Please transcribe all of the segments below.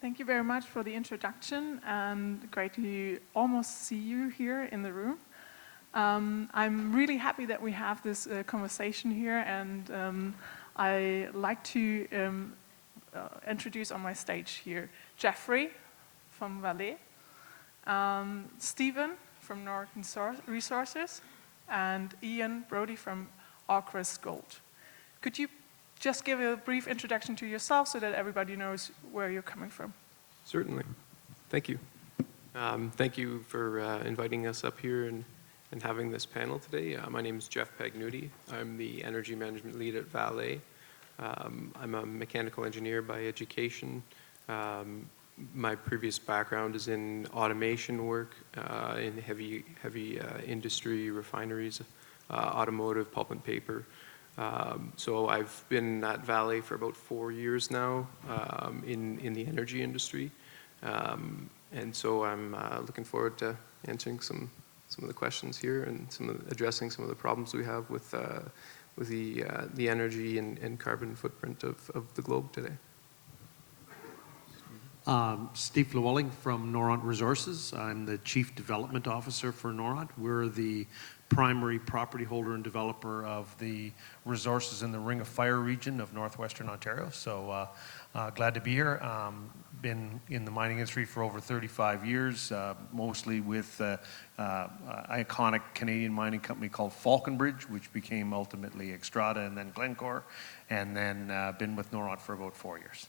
Thank you very much for the introduction, and great to almost see you here in the room. I'm really happy that we have this conversation here, and I like to introduce on my stage here Jeffrey from Vale, Stephen from Norton Resources, and Ian Brody from Orcrest Gold. Could you just give a brief introduction to yourself so that everybody knows where you're coming from? Certainly. Thank you. Thank you for inviting us up here and having this panel today. My name is Jeff Pagnuti. I'm the energy management lead at Vale. I'm a mechanical engineer by education. My previous background is in automation work, in heavy industry, refineries, automotive, pulp and paper. So I've been at Vale for about 4 years now in the energy industry. And so I'm looking forward to answering some of the questions here and addressing some of the problems we have with the energy and carbon footprint of the globe today. Steve Llewellyn from Noront Resources. I'm the Chief Development Officer for Noront. We're the primary property holder and developer of the resources in the Ring of Fire region of northwestern Ontario. So glad to be here. Been in the mining industry for over 35 years, mostly with iconic Canadian mining company called Falconbridge, which became ultimately Xstrata and then Glencore, and then been with Noront for about 4 years.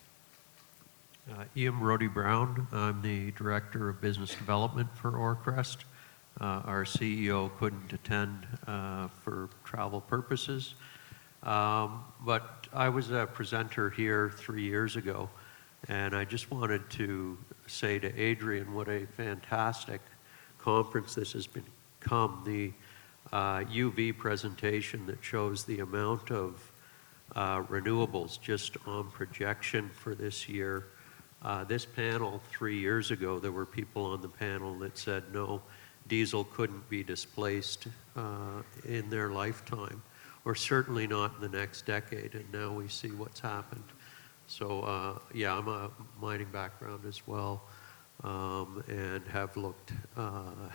Ian Brody Brown. I'm the Director of Business Development for Orcrest. Our CEO couldn't attend for travel purposes, but I was a presenter here 3 years ago, and I just wanted to say to Adrian what a fantastic conference this has become. The UV presentation that shows the amount of renewables just on projection for this year. This panel 3 years ago, there were people on the panel that said no, diesel couldn't be displaced in their lifetime, or certainly not in the next decade, and now we see what's happened. So yeah, I'm a mining background as well, and have looked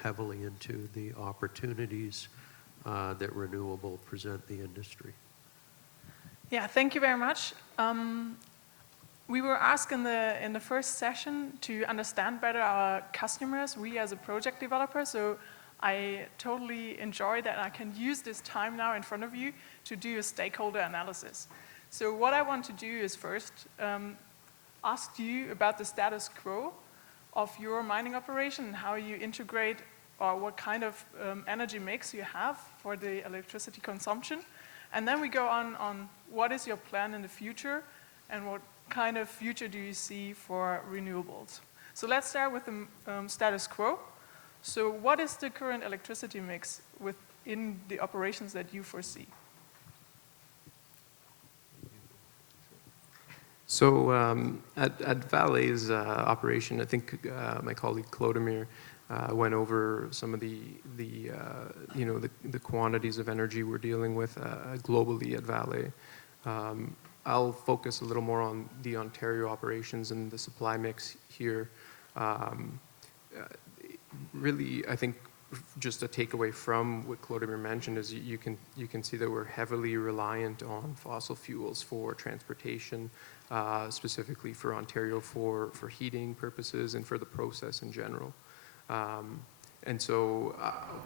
heavily into the opportunities that renewable present the industry. Yeah, thank you very much. We were asked in the first session to understand better our customers, we as a project developer, so I totally enjoy that I can use this time now in front of you to do a stakeholder analysis. So what I want to do is first ask you about the status quo of your mining operation and how you integrate or what kind of energy mix you have for the electricity consumption. And then we go on what is your plan in the future and what kind of future do you see for renewables. So let's start with the status quo. So what is the current electricity mix within the operations that you foresee? So at Vale's operation, I think my colleague Clodomir went over some of the quantities of energy we're dealing with globally at Vale. I'll focus a little more on the Ontario operations and the supply mix here. Really, I think just a takeaway from what Clodomir mentioned is you can see that we're heavily reliant on fossil fuels for transportation, specifically for Ontario for heating purposes and for the process in general. And so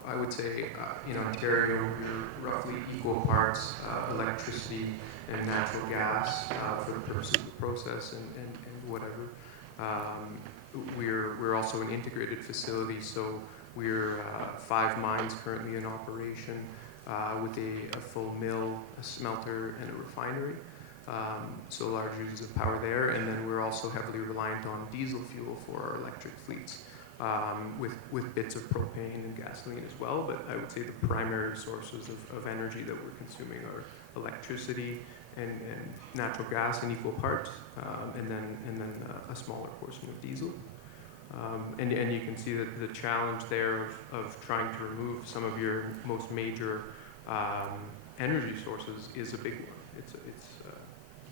I would say in Ontario, we're roughly equal parts electricity and natural gas for the purpose of the process and whatever. We're also an integrated facility, so we're 5 mines currently in operation with a full mill, a smelter, and a refinery. So large uses of power there, and then we're also heavily reliant on diesel fuel for our electric fleets. With bits of propane and gasoline as well, but I would say the primary sources of energy that we're consuming are electricity and natural gas in equal parts, and then a smaller portion of diesel. And you can see that the challenge there of trying to remove some of your most major energy sources is a big one.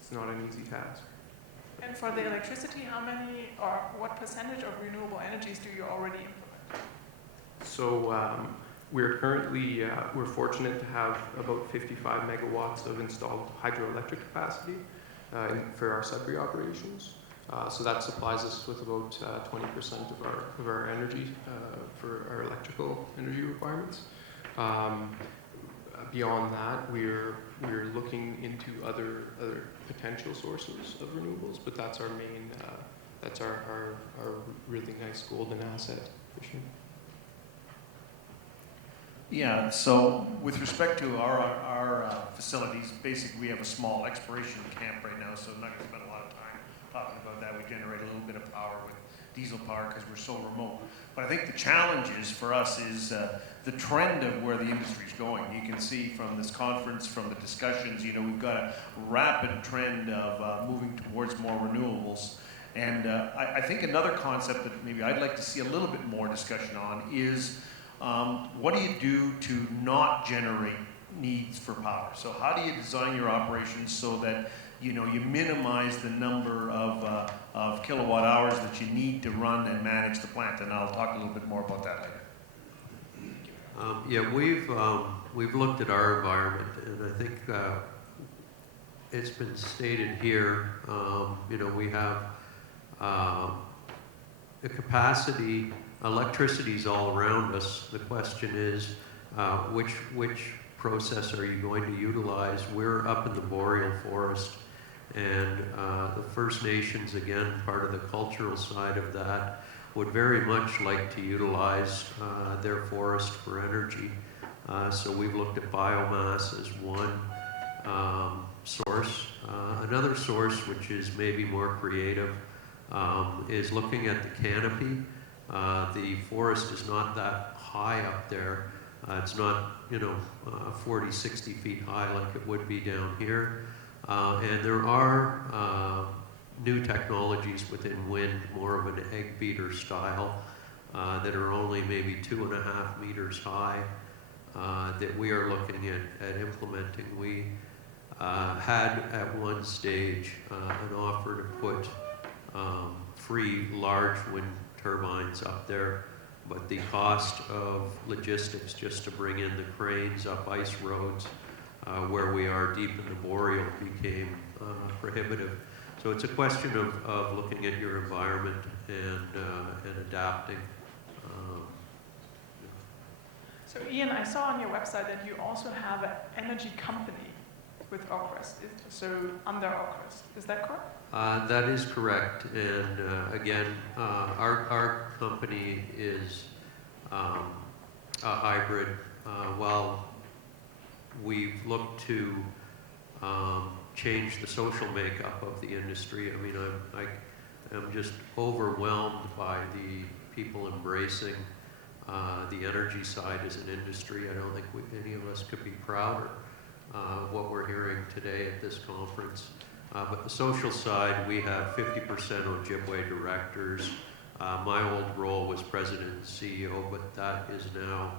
It's not an easy task. And for the electricity, how many or what percentage of renewable energies do you already implement? So we're currently, we're fortunate to have about 55 megawatts of installed hydroelectric capacity for our Sudbury operations. So that supplies us with about 20% of our energy for our electrical energy requirements. Beyond that, we're looking into other potential sources of renewables, but that's our main, that's our really nice golden asset for sure. Yeah, so with respect to our facilities, basically we have a small exploration camp right now, so I'm not going to spend a lot of time talking about that. We generate a little bit of power with diesel power because we're so remote. But I think the challenge is for us is the trend of where the industry is going. You can see from this conference, from the discussions, you know, we've got a rapid trend of moving towards more renewables. And I think another concept that maybe I'd like to see a little bit more discussion on is what do you do to not generate needs for power? So how do you design your operations so that you minimize the number of kilowatt hours that you need to run and manage the plant? And I'll talk a little bit more about that later. Yeah, we've looked at our environment, and I think it's been stated here. We have the capacity. Electricity's all around us. The question is, which process are you going to utilize? We're up in the boreal forest, and the First Nations, again, part of the cultural side of that, would very much like to utilize their forest for energy. So we've looked at biomass as one source. Another source, which is maybe more creative, is looking at the canopy. The forest is not that high up there. It's not, 40, 60 feet high like it would be down here. And there are new technologies within wind, more of an egg beater style, that are only maybe 2.5 meters high, that we are looking at implementing. We had at one stage an offer to put free large wind turbines up there, but the cost of logistics just to bring in the cranes up ice roads where we are deep in the boreal became prohibitive. So it's a question of looking at your environment and adapting. So Ian, I saw on your website that you also have an energy company with Oakcrest, so under Oakcrest. Is that correct? That is correct, and again, our company is a hybrid. While we've looked to change the social makeup of the industry, I mean, I'm just overwhelmed by the people embracing the energy side as an industry. I don't think any of us could be prouder of what we're hearing today at this conference. But the social side, we have 50% Ojibwe directors. My old role was president and CEO, but that is now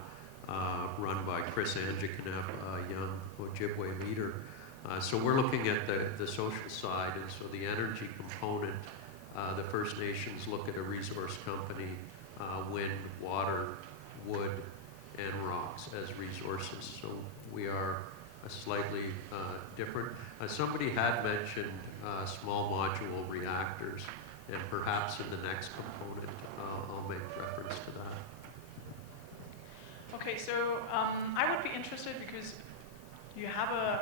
run by Chris Anjikanev, a young Ojibwe leader. So we're looking at the social side, and so the energy component, the First Nations look at a resource company, wind, water, wood, and rocks as resources. So we are slightly different. Somebody had mentioned small module reactors, and perhaps in the next component I'll make reference to that. Okay, so I would be interested because you have an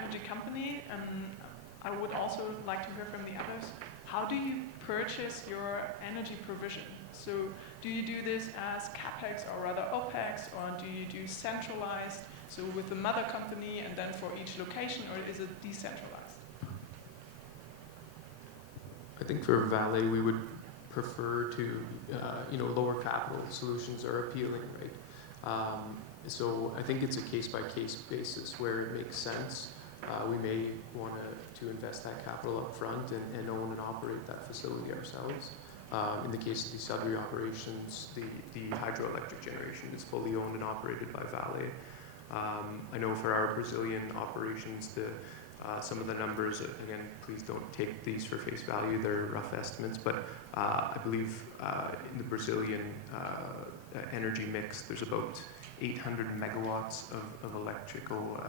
energy company, and I would also like to hear from the others. How do you purchase your energy provision? So do you do this as CapEx or rather OpEx, or do you do centralized, so with the mother company and then for each location, or is it decentralized? I think for Vale, we would prefer to, lower capital solutions are appealing, right? So I think it's a case-by-case basis where it makes sense. We may want to invest that capital up front and own and operate that facility ourselves. In the case of the Sudbury operations, the hydroelectric generation is fully owned and operated by Vale. I know for our Brazilian operations, Some of the numbers, again, please don't take these for face value, they're rough estimates, but I believe in the Brazilian energy mix, there's about 800 megawatts of electrical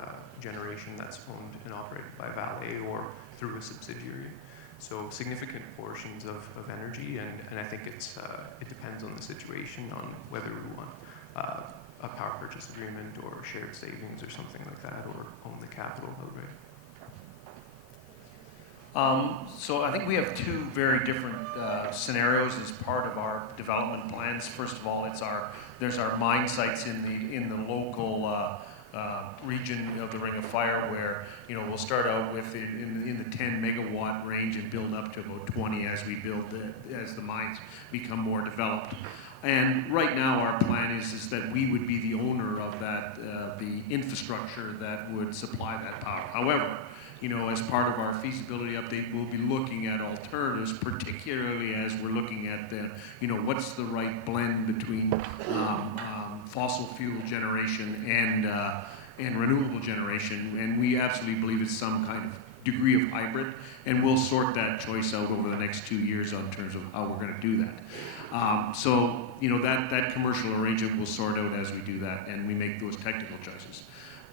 generation that's owned and operated by Vale or through a subsidiary. So significant portions of energy, and I think it depends on the situation, on whether we want a power purchase agreement or shared savings or something like that, or own the capital outright. So I think we have two very different scenarios as part of our development plans. First of all, there's our mine sites in the local region of the Ring of Fire, where we'll start out with in the 10 megawatt range and build up to about 20 as we as the mines become more developed. And right now our plan is that we would be the owner of that the infrastructure that would supply that power. However, as part of our feasibility update, we'll be looking at alternatives, particularly as we're looking at what's the right blend between fossil fuel generation and renewable generation. And we absolutely believe it's some kind of degree of hybrid, and we'll sort that choice out over the next 2 years in terms of how we're going to do that. So that commercial arrangement will sort out as we do that, and we make those technical choices.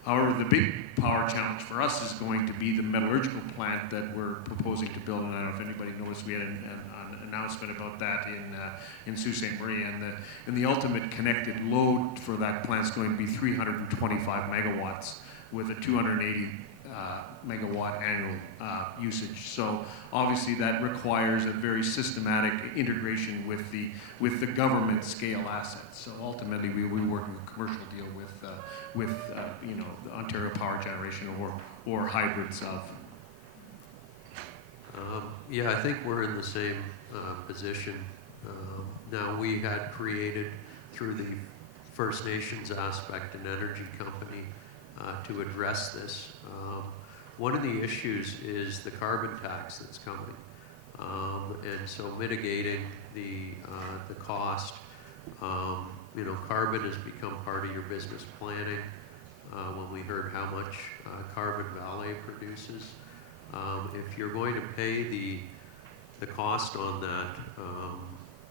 However, the big power challenge for us is going to be the metallurgical plant that we're proposing to build. And I don't know if anybody noticed, we had an announcement about that in Sault Ste. Marie. And the ultimate connected load for that plant is going to be 325 megawatts with a 280 megawatt annual usage. So obviously that requires a very systematic integration with the government scale assets. So ultimately we will be working a commercial deal with the Ontario Power Generation or hybrids of. Yeah, I think we're in the same position. Now, we had created, through the First Nations aspect, an energy company to address this. One of the issues is the carbon tax that's coming. And so mitigating the cost, carbon has become part of your business planning. When we heard how much carbon Vale produces, if you're going to pay the cost on that,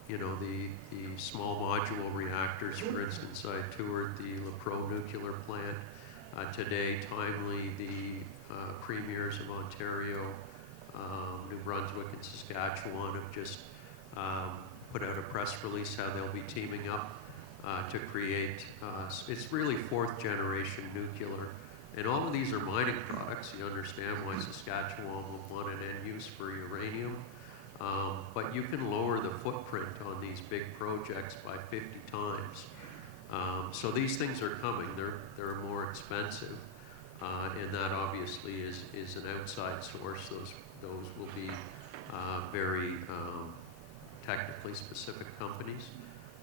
the small module reactors, for instance, I toured the LaPro nuclear plant today. Timely, the premiers of Ontario, New Brunswick, and Saskatchewan have just put out a press release how they'll be teaming up to create, it's really fourth generation nuclear. And all of these are mining products. You understand why Saskatchewan will want an end use for uranium. But you can lower the footprint on these big projects by 50 times. So these things are coming. They're more expensive. And that obviously is an outside source. Those will be very technically specific companies.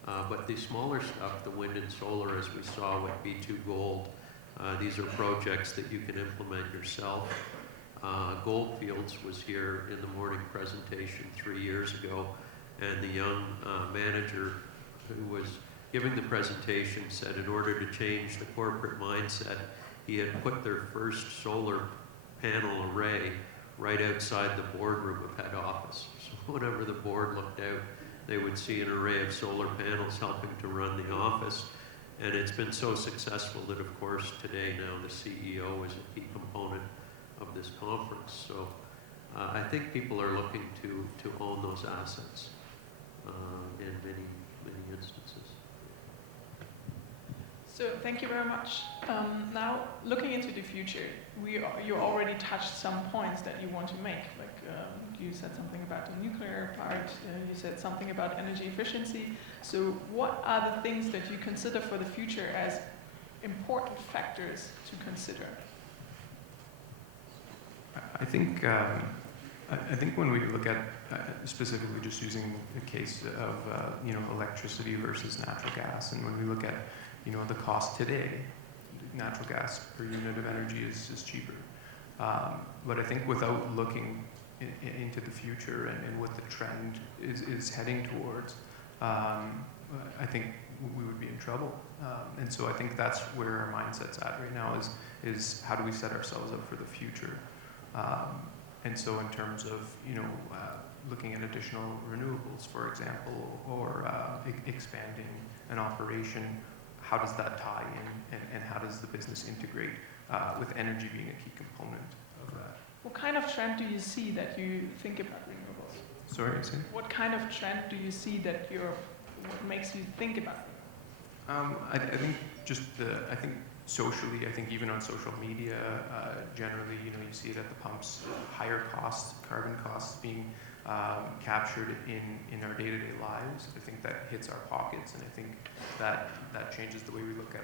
But the smaller stuff, the wind and solar, as we saw with B2 Gold, these are projects that you can implement yourself. Goldfields was here in the morning presentation 3 years ago, and the young manager who was giving the presentation said in order to change the corporate mindset, he had put their first solar panel array right outside the boardroom of head office. So whenever the board looked out, they would see an array of solar panels helping to run the office. And it's been so successful that, of course, today now the CEO is a key component of this conference. So I think people are looking to own those assets in many instances. So thank you very much. Now, looking into the future, you already touched some points that you want to make. Like you said something about the nuclear part, you said something about energy efficiency. So what are the things that you consider for the future as important factors to consider? I think when we look at specifically just using the case of electricity versus natural gas, and when we look at the cost today, natural gas per unit of energy is cheaper. But I think without looking into the future and what the trend is heading towards, I think we would be in trouble. And so I think that's where our mindset's at right now is how do we set ourselves up for the future? And so in terms of, looking at additional renewables, for example, or expanding an operation, how does that tie in, and how does the business integrate with energy being a key component of that? What kind of trend do you see that you think about renewables? Sorry, say? What kind of trend do you see that what makes you think about it? I think socially, I think even on social media, generally, you see it at the pumps, higher costs, carbon costs being captured in our day-to-day lives. I think that hits our pockets, and I think that changes the way we look at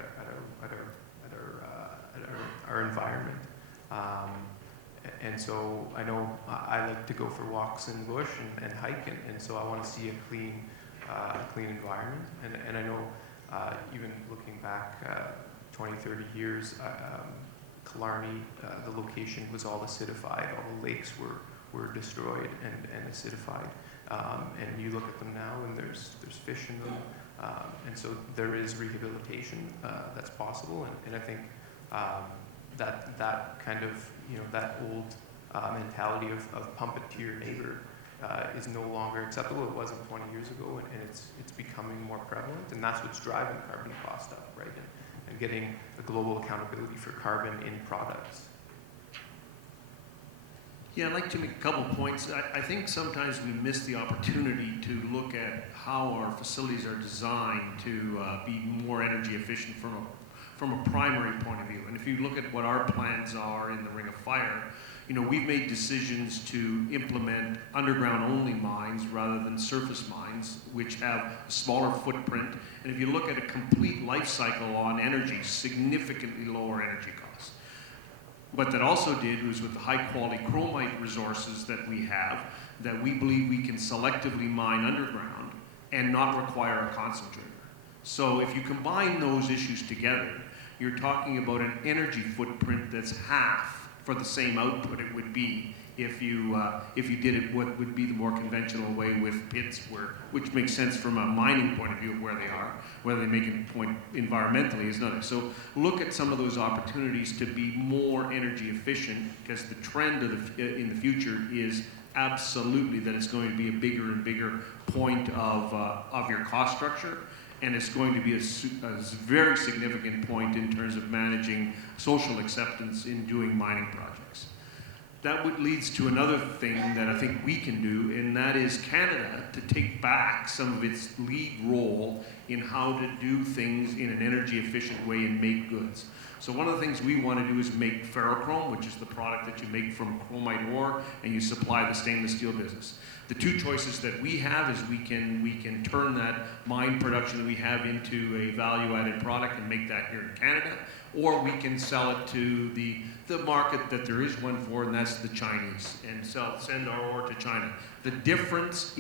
our environment. And so I know I like to go for walks in the bush and hike, and so I want to see a clean environment. And I know even looking back 20, 30 years, Killarney, the location was all acidified. All the lakes were destroyed and acidified. And you look at them now, and there's fish in them. And so there is rehabilitation that's possible. And I think that kind of, that old mentality of pump it to your neighbor is no longer acceptable. It wasn't 20 years ago, and it's becoming more prevalent, and that's what's driving carbon cost up, right? And getting a global accountability for carbon in products. Yeah, I'd like to make a couple points. I think sometimes we miss the opportunity to look at how our facilities are designed to be more energy efficient from a primary point of view. And if you look at what our plans are in the Ring of Fire, we've made decisions to implement underground-only mines rather than surface mines, which have a smaller footprint. And if you look at a complete life cycle on energy, significantly lower energy costs. What that also did was, with the high-quality chromite resources that we have, that we believe we can selectively mine underground and not require a concentrator. So if you combine those issues together, you're talking about an energy footprint that's half for the same output it would be if you did it what would be the more conventional way with pits, which makes sense from a mining point of view of where they are. Whether they make a point environmentally is another. So look at some of those opportunities to be more energy efficient, because the trend in the future is absolutely that it's going to be a bigger and bigger point of your cost structure. And it's going to be a very significant point in terms of managing social acceptance in doing mining projects. That leads to another thing that I think we can do, and that is Canada to take back some of its lead role in how to do things in an energy efficient way and make goods. So one of the things we want to do is make ferrochrome, which is the product that you make from chromite ore, and you supply the stainless steel business. The two choices that we have is we can turn that mine production that we have into a value-added product and make that here in Canada, or we can sell it to the market that there is one for, and that's the Chinese, and send our ore to China. The difference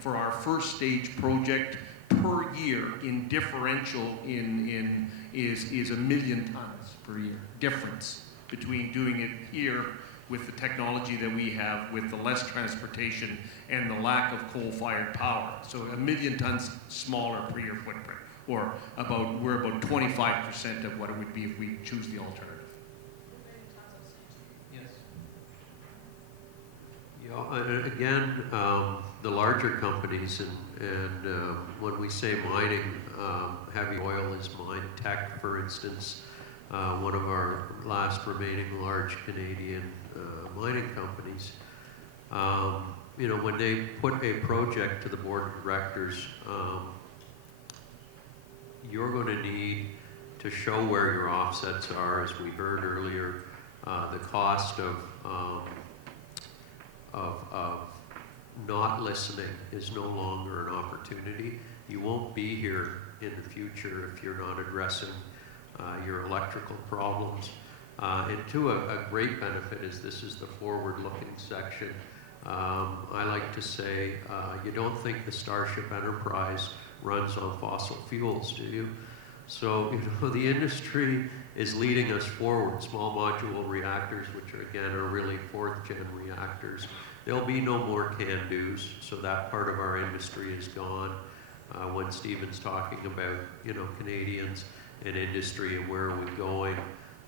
for our first stage project per year in differential is 1 million tons per year difference between doing it here with the technology that we have, with the less transportation and the lack of coal-fired power. So 1 million tons smaller per year footprint, or we're about 25% of what it would be if we choose the alternative. Yes. Again, the larger companies, and when we say mining, heavy oil is mine. Teck, for instance, one of our last remaining large Canadian mining companies. When they put a project to the board of directors, you're going to need to show where your offsets are, as we heard earlier. The cost of not listening is no longer an opportunity. You won't be here in the future if you're not addressing your electrical problems. And to a great benefit is this is the forward-looking section. I like to say, you don't think the Starship Enterprise runs on fossil fuels, do you? So, the industry is leading us forward. Small modular reactors, which are really 4th-gen reactors. There'll be no more can-dos, so that part of our industry is gone. When Stephen's talking about, Canadians and industry and where are we going,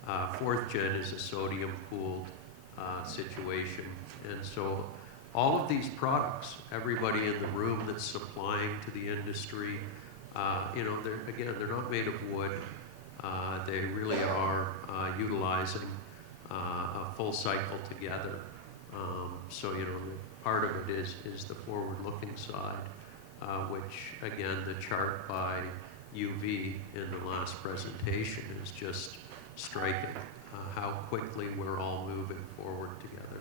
4th-gen is a sodium-cooled situation. And so all of these products, everybody in the room that's supplying to the industry, they're not made of wood. They really are utilizing a full cycle together. Part of it is the forward-looking side, which again, the chart by UV in the last presentation is just striking, how quickly we're all moving forward together.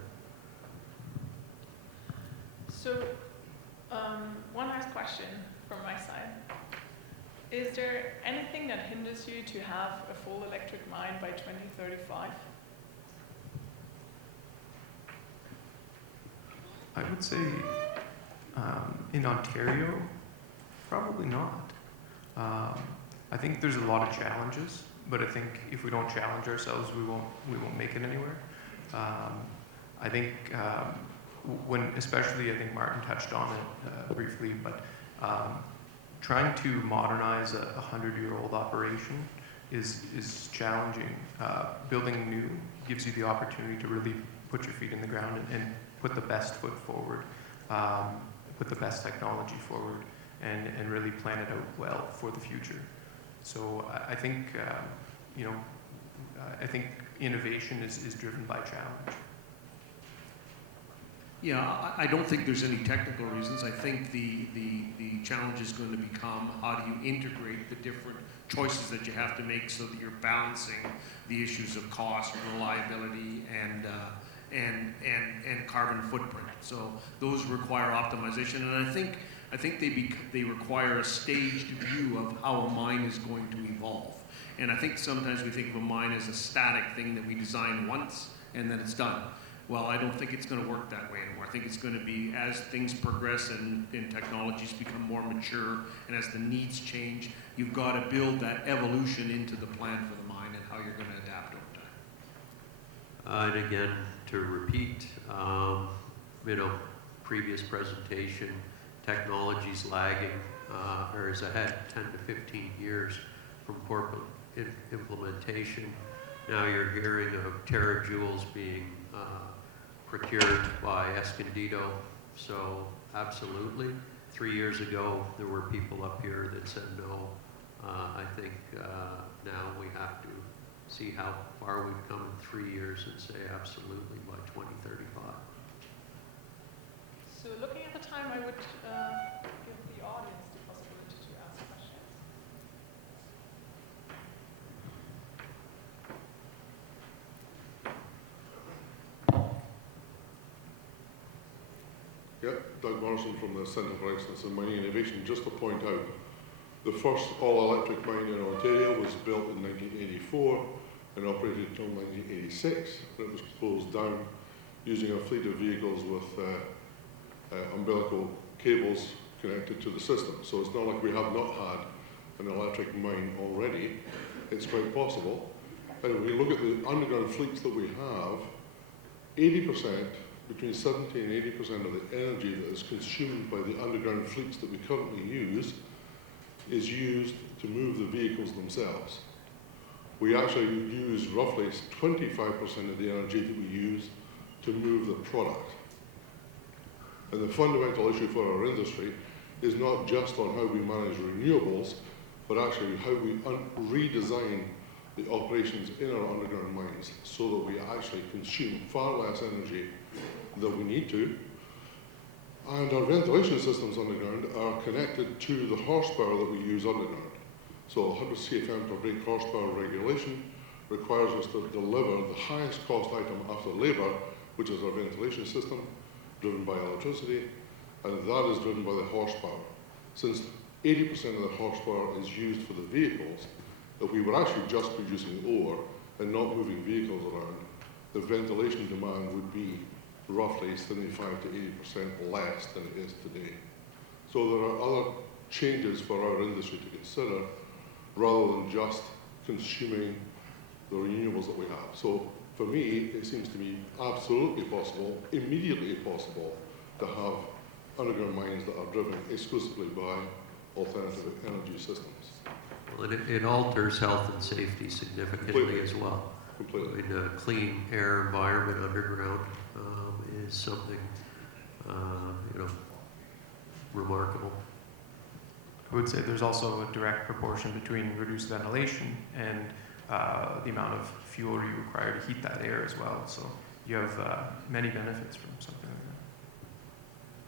So, one last question from my side. Is there anything that hinders you to have a full electric mine by 2035? I would say in Ontario, probably not. I think there's a lot of challenges, but I think if we don't challenge ourselves, we won't make it anywhere. I think especially I think Martin touched on it briefly, but trying to modernize a 100-year-old operation is challenging. Building new gives you the opportunity to really put your feet in the ground and put the best foot forward, put the best technology forward, and really plan it out well for the future. So I think, I think innovation is driven by challenge. Yeah, I don't think there's any technical reasons. I think the challenge is going to become how do you integrate the different choices that you have to make so that you're balancing the issues of cost, reliability, and carbon footprint. So those require optimization, and I think they require a staged view of how a mine is going to evolve. And I think sometimes we think of a mine as a static thing that we design once and then it's done. Well, I don't think it's going to work that way anymore. I think it's going to be as things progress and technologies become more mature and as the needs change, you've got to build that evolution into the plan for the mine and how you're going to adapt over time. And again, to repeat, previous presentation, technology's lagging or is ahead 10 to 15 years from corporate implementation. Now you're hearing of terajoules being procured by Escondido. So absolutely. 3 years ago, there were people up here that said no. I think now we have to see how far we've come in 3 years and say absolutely by 2035. So looking at the time, I would give the audience the possibility to ask questions. Yep, Doug Morrison from the Centre for Excellence in Mining Innovation. Just to point out, the first all-electric mine in Ontario was built in 1984 and operated until 1986. And it was closed down using a fleet of vehicles with umbilical cables connected to the system. So it's not like we have not had an electric mine already. It's quite possible. And if we look at the underground fleets that we have, 80%, between 70 and 80% of the energy that is consumed by the underground fleets that we currently use is used to move the vehicles themselves. We actually use roughly 25% of the energy that we use to move the product. And the fundamental issue for our industry is not just on how we manage renewables, but actually how we redesign the operations in our underground mines so that we actually consume far less energy than we need to. And our ventilation systems underground are connected to the horsepower that we use underground. So 100 CFM per brake horsepower regulation requires us to deliver the highest cost item after labour, which is our ventilation system, driven by electricity, and that is driven by the horsepower. Since 80% of the horsepower is used for the vehicles, if we were actually just producing ore and not moving vehicles around, the ventilation demand would be roughly 75 to 80% less than it is today. So there are other changes for our industry to consider rather than just consuming the renewables that we have. So for me, it seems to me absolutely possible, immediately possible, to have underground mines that are driven exclusively by alternative energy systems. Well, it alters health and safety significantly as well. completely. I mean, a clean air environment underground is something, you know, remarkable. I would say there's also a direct proportion between reduced ventilation and the amount of fuel you require to heat that air as well. So you have many benefits from something like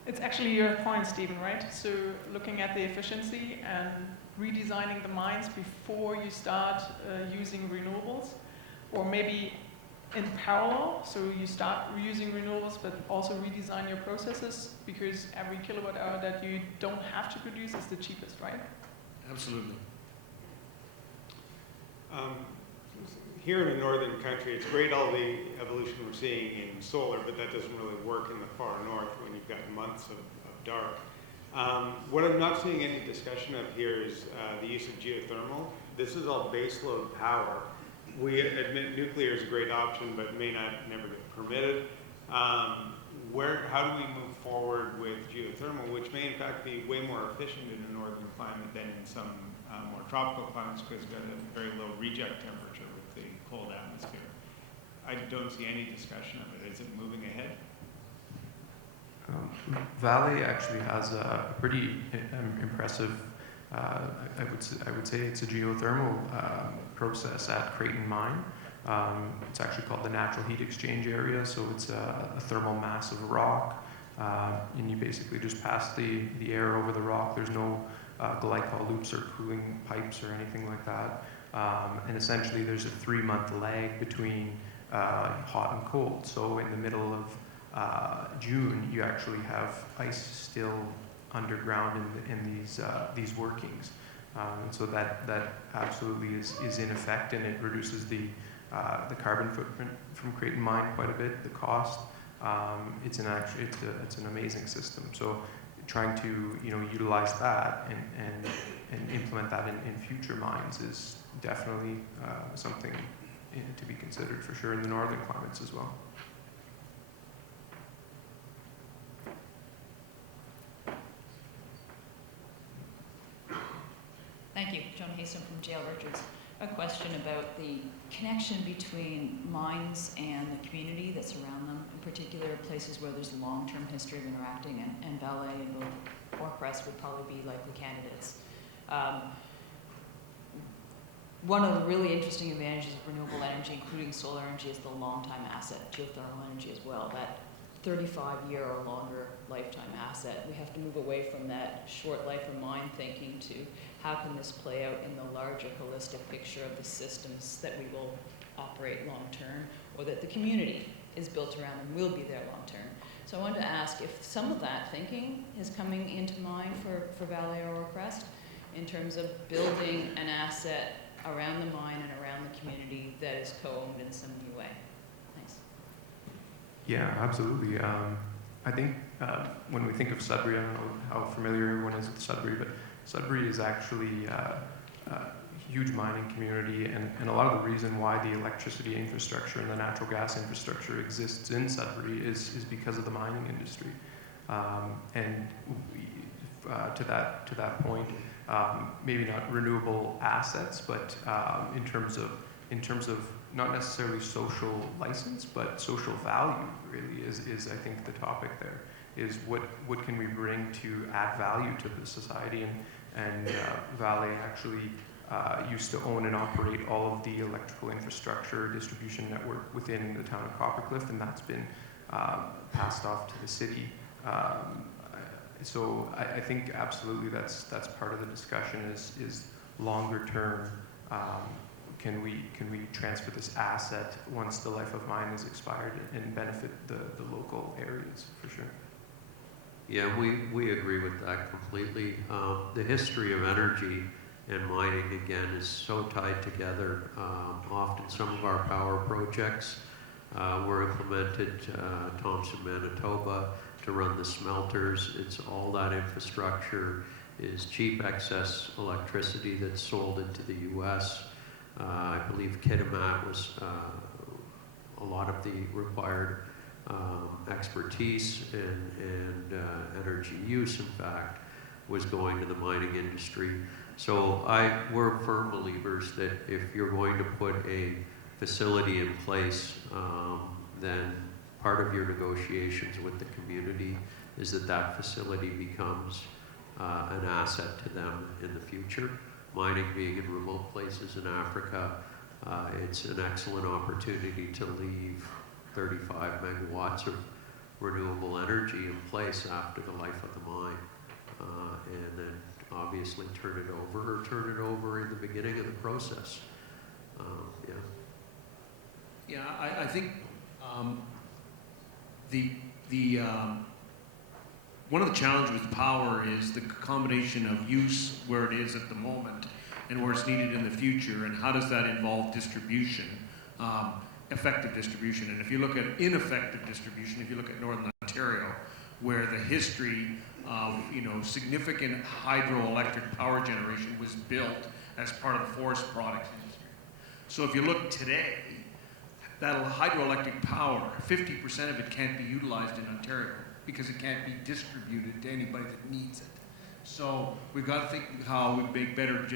that. It's actually your point, Stephen, right? So looking at the efficiency and redesigning the mines before you start using renewables, or maybe in parallel, so you start using renewables but also redesign your processes, because every kilowatt hour that you don't have to produce is the cheapest, right? Absolutely. Here in the northern country, it's great all the evolution we're seeing in solar, but that doesn't really work in the far north when you've got months of dark. What I'm not seeing any discussion of here is the use of geothermal. This is all baseload power. We admit nuclear is a great option, but may never get permitted. How do we move forward with geothermal, which may in fact be way more efficient in a northern climate than in some more tropical climates, because it's got a very low reject temperature with the cold atmosphere. I don't see any discussion of it. Is it moving ahead? Vale actually has a pretty impressive, I would say it's a geothermal process at Creighton Mine. It's actually called the Natural Heat Exchange Area, so it's a thermal mass of rock, and you basically just pass the air over the rock. There's no glycol loops or cooling pipes or anything like that. And essentially there's a 3-month lag between hot and cold. So in the middle of June, you actually have ice still underground in these workings. So that absolutely is in effect, and it reduces the carbon footprint from Creighton Mine quite a bit, the cost. It's an amazing system. So trying to utilize that and implement that in future mines is definitely something to be considered for sure in the northern climates as well. Thank you. Joan Haysom from JL Richards. A question about the connection between mines and the community that surround them, in particular places where there's a long-term history of interacting, and Vale and both Orcrest would probably be likely candidates. One of the really interesting advantages of renewable energy, including solar energy, is the long-time asset, geothermal energy as well. That 35-year or longer lifetime asset. We have to move away from that short life of mine thinking to how can this play out in the larger holistic picture of the systems that we will operate long-term, or that the community is built around and will be there long-term. So I wanted to ask if some of that thinking is coming into mind for Vale or Orcrest in terms of building an asset around the mine and around the community that is co-owned in some new way. Thanks. Yeah, absolutely. I think when we think of Sudbury, I don't know how familiar everyone is with Sudbury, but Sudbury is actually a huge mining community, and a lot of the reason why the electricity infrastructure and the natural gas infrastructure exists in Sudbury is because of the mining industry. And to that point, maybe not renewable assets, but in terms of not necessarily social license, but social value really is I think the topic there, is what can we bring to add value to the society, and Vale actually used to own and operate all of the electrical infrastructure distribution network within the town of Coppercliff, and that's been passed off to the city. So I think absolutely that's part of the discussion is longer term. Can we transfer this asset once the life of mine is expired and benefit the local areas for sure? Yeah, we agree with that completely. The history of energy and mining, again, is so tied together. Often some of our power projects were implemented, Thompson, Manitoba, to run the smelters. It's all that infrastructure is cheap excess electricity that's sold into the U.S. I believe Kitimat was a lot of the required expertise and energy use, in fact, was going to the mining industry. So we're firm believers that if you're going to put a facility in place, then part of your negotiations with the community is that that facility becomes an asset to them in the future. Mining being in remote places in Africa, it's an excellent opportunity to leave 35 megawatts of renewable energy in place after the life of the mine, and then obviously turn it over in the beginning of the process. Yeah. Yeah, I think one of the challenges with power is the combination of use where it is at the moment and where it's needed in the future, and how does that involve distribution, effective distribution. And if you look at ineffective distribution, if you look at Northern Ontario, where the history of significant hydroelectric power generation was built as part of the forest products industry. So if you look today, that hydroelectric power, 50% of it can't be utilized in Ontario because it can't be distributed to anybody that needs it. So we've got to think how we make not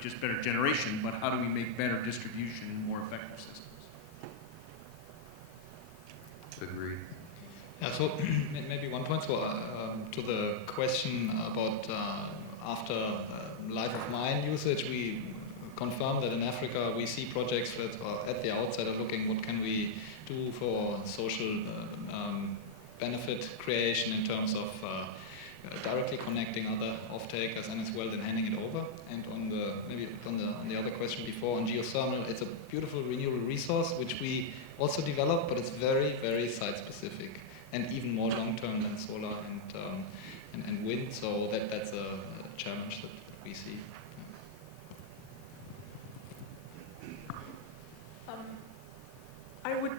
just better generation, but how do we make better distribution and more effective systems. Agreed. Yeah, so maybe one point to the question about after life of mine usage, we confirm that in Africa we see projects that are at the outset are looking what can we do for social benefit creation in terms of directly connecting other off-takers and as well then handing it over. And on the other question before on geothermal, it's a beautiful renewable resource which we also develop, but it's very, very site-specific and even more long-term than solar and wind. So that's a challenge that we see. I would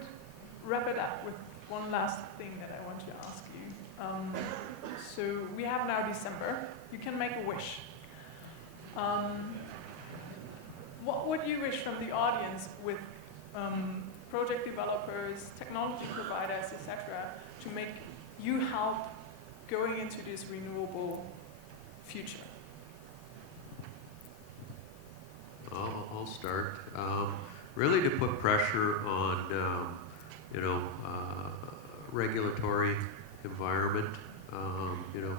wrap it up with one last thing that I want to ask you. So we have now December. You can make a wish. What would you wish from the audience with project developers, technology providers, etc., to make you help going into this renewable future? I'll start. Really to put pressure on, regulatory environment,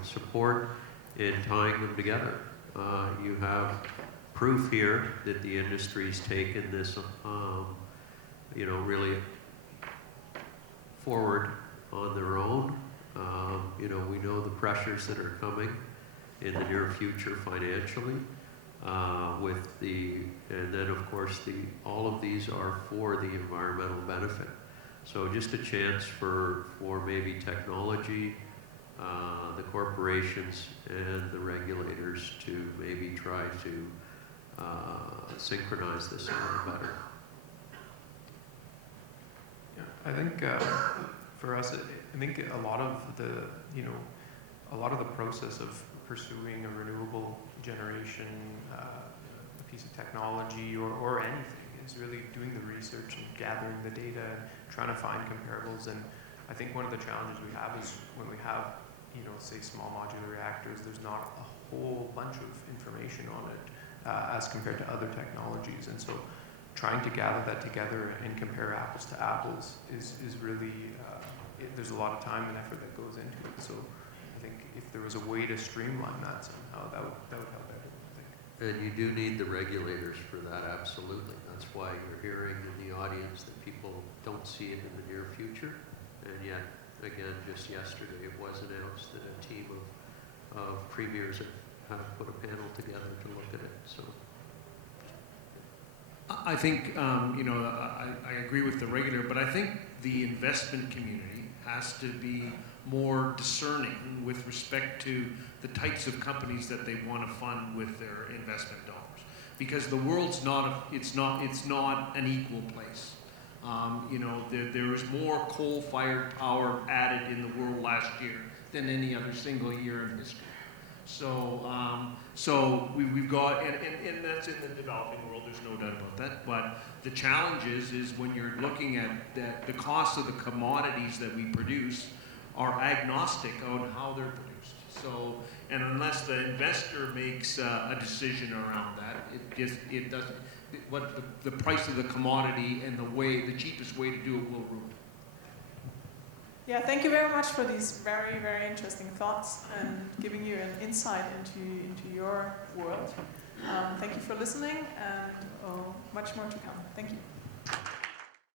support in tying them together. You have proof here that the industry's taken this, really forward on their own. We know the pressures that are coming in the near future financially. And then of course all of these are for the environmental benefit. So just a chance for maybe technology, the corporations and the regulators to maybe try to synchronize this a little better. Yeah, I think for us, I think a lot of the process of pursuing a renewable generation, a piece of technology or anything is really doing the research and gathering the data and trying to find comparables. And I think one of the challenges we have is when we have, say small modular reactors, there's not a whole bunch of information on it as compared to other technologies. And so trying to gather that together and compare apples to apples is really, there's a lot of time and effort that goes into it. So I think if there was a way to streamline that somehow, that would help everyone, I think. And you do need the regulators for that, absolutely. That's why you're hearing in the audience that people don't see it in the near future. And yet, again, just yesterday, it was announced that a team of premiers have put a panel together to look at it. So, I think, I agree with the regulator, but I think the investment community has to be more discerning with respect to the types of companies that they want to fund with their investment dollars, because the world's it's not an equal place. There was more coal-fired power added in the world last year than any other single year in history. So we've got, and that's in the developing world, there's no doubt about that. But the challenge is when you're looking at that, the cost of the commodities that we produce are agnostic on how they're produced. So, and unless the investor makes a decision around that, it doesn't, what the price of the commodity and the cheapest way to do it will ruin it. Yeah, thank you very much for these very, very interesting thoughts and giving you an insight into your world. Thank you for listening, and much more to come. Thank you.